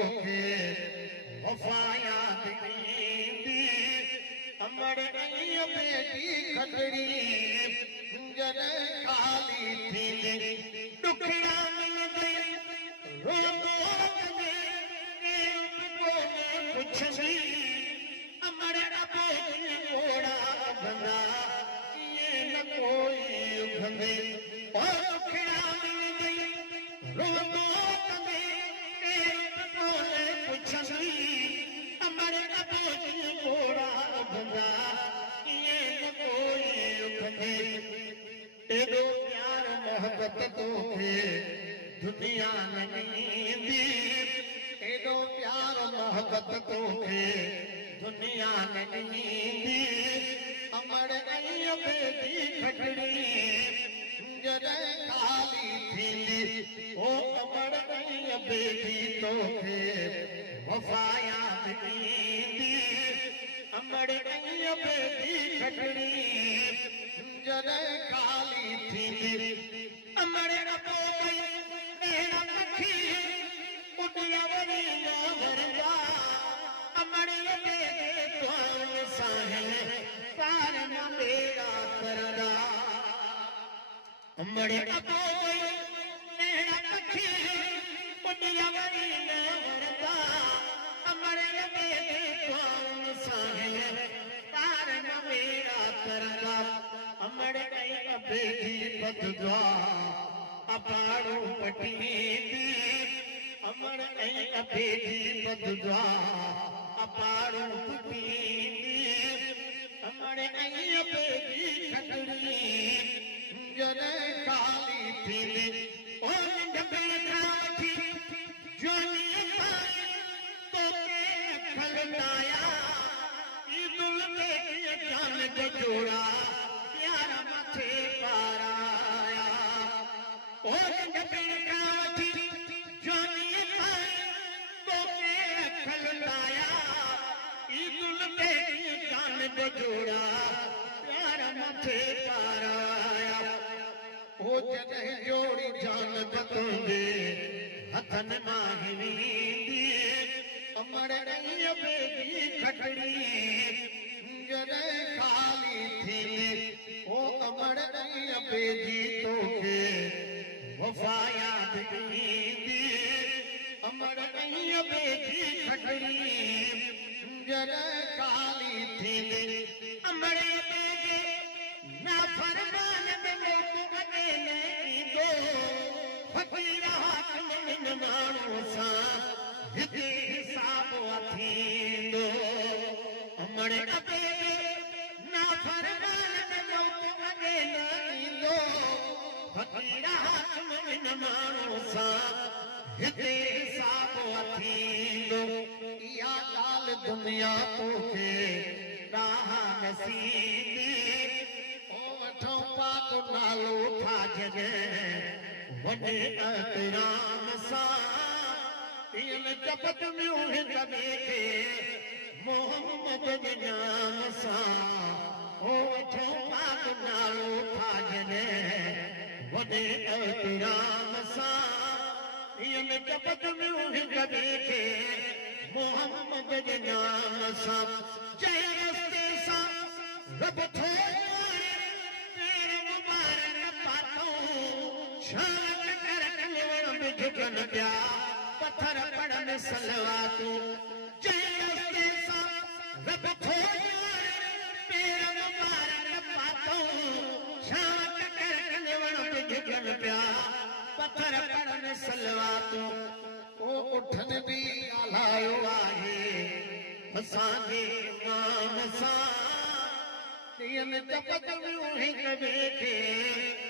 तोखे वफ़ा याद ईंदी अमड़ ऐं बेटी खटड़ी जॾहिं ख़ाली थींदी ॾुखिया मिलंदई रोंदो पुछंदी अमड़ अबो घोड़ा बंदा ईअं न कोई उभंदे ॾुखिया मिलंदई रोंदो पुछंदी अमड़ अबो घोड़ा बंदा ईअं न कोई उभंदे एॾो प्यार मोहब्बत तोखे दुनिया न ॾींदी एॾो प्यार मोहब्बत तोखे दुनिया न ॾींदी अमड़ ऐं बेटी खटड़ी जॾहिं ख़ाली थींदी ओ अमड़ ऐं बेटी तोखे वफ़ा याद ईंदी अमड़ ऐं बेटी खटड़ी जॾहिं ख़ाली थींदी अमड़ अबो भेण पखी उॾिया वरी न वरंदा अमड़ पार न बेड़ा करंदा अमड़ अबो भेण पखी उॾिया वरी न वरंदा अमड़ पार न बेड़ा करंदा अमड़ ऐं बेटी बददुआ अपाड़ो पटींदी अमड़ ऐं बेटी बददुआ अपाड़ो पटींदी अमड़ ऐं बेटी खटड़ी जॾहिं ख़ाली थींदी ओ नंढपण खां वठी जवानीअ ताईं तोखे खलंदाया ईदुल ते जान जो जोड़ा प्यार मथे पाराया ओ नंढपण खां वठी जवानीअ ताईं तोखे खलंदाया ईदुल ते जान जो जोड़ा प्यार मथे पाराया ओ जॾहिं जोड़ी जान बतंदे हथनि मां हिलींदी अमड़ ऐं बेटी खटड़ी जॾहिं ख़ाली थींदी ओ अमड़ ऐं बेटी तोखे वफ़ा याद ईंदी अमड़ ऐं बेटी खटड़ी जॾहिं ख़ाली थींदी अमड़ बेटी नाफ़रमान फ़क़ीर हाकिम इन माण्हू सां हिते हिसाब थींदो अमड़ अबे नाफ़रमान अॻे न ईंदो फ़क़ीर हाकिम इन माण्हू सां हिते हिसाब थींदो इहा ॻाल्हि दुनिया तोखे राह नसीबी पाक नालो था जॾहिं वॾे एतिराम सां इन जपत में हिक ॿिए खे मोहम्मद जे नाम सां ओ वठो पाक नालो था जॾहिं वॾे एतिराम सां इन जपत में हिक ॿिए खे मोहम्मद जे नाम सां जंहिं रस्ते सां रब थो पत्थर पड़न सलवातूं जंहिं रस्ते सां रब थो पेर मुबारक पातऊं शाम करन वण बिझगन पिया पत्थर पड़न सलवातूं ओ उठन बि ॻाल्हायो आहे असांजे इमाम सां ॾींहं में जपत में हिक ॿिए खे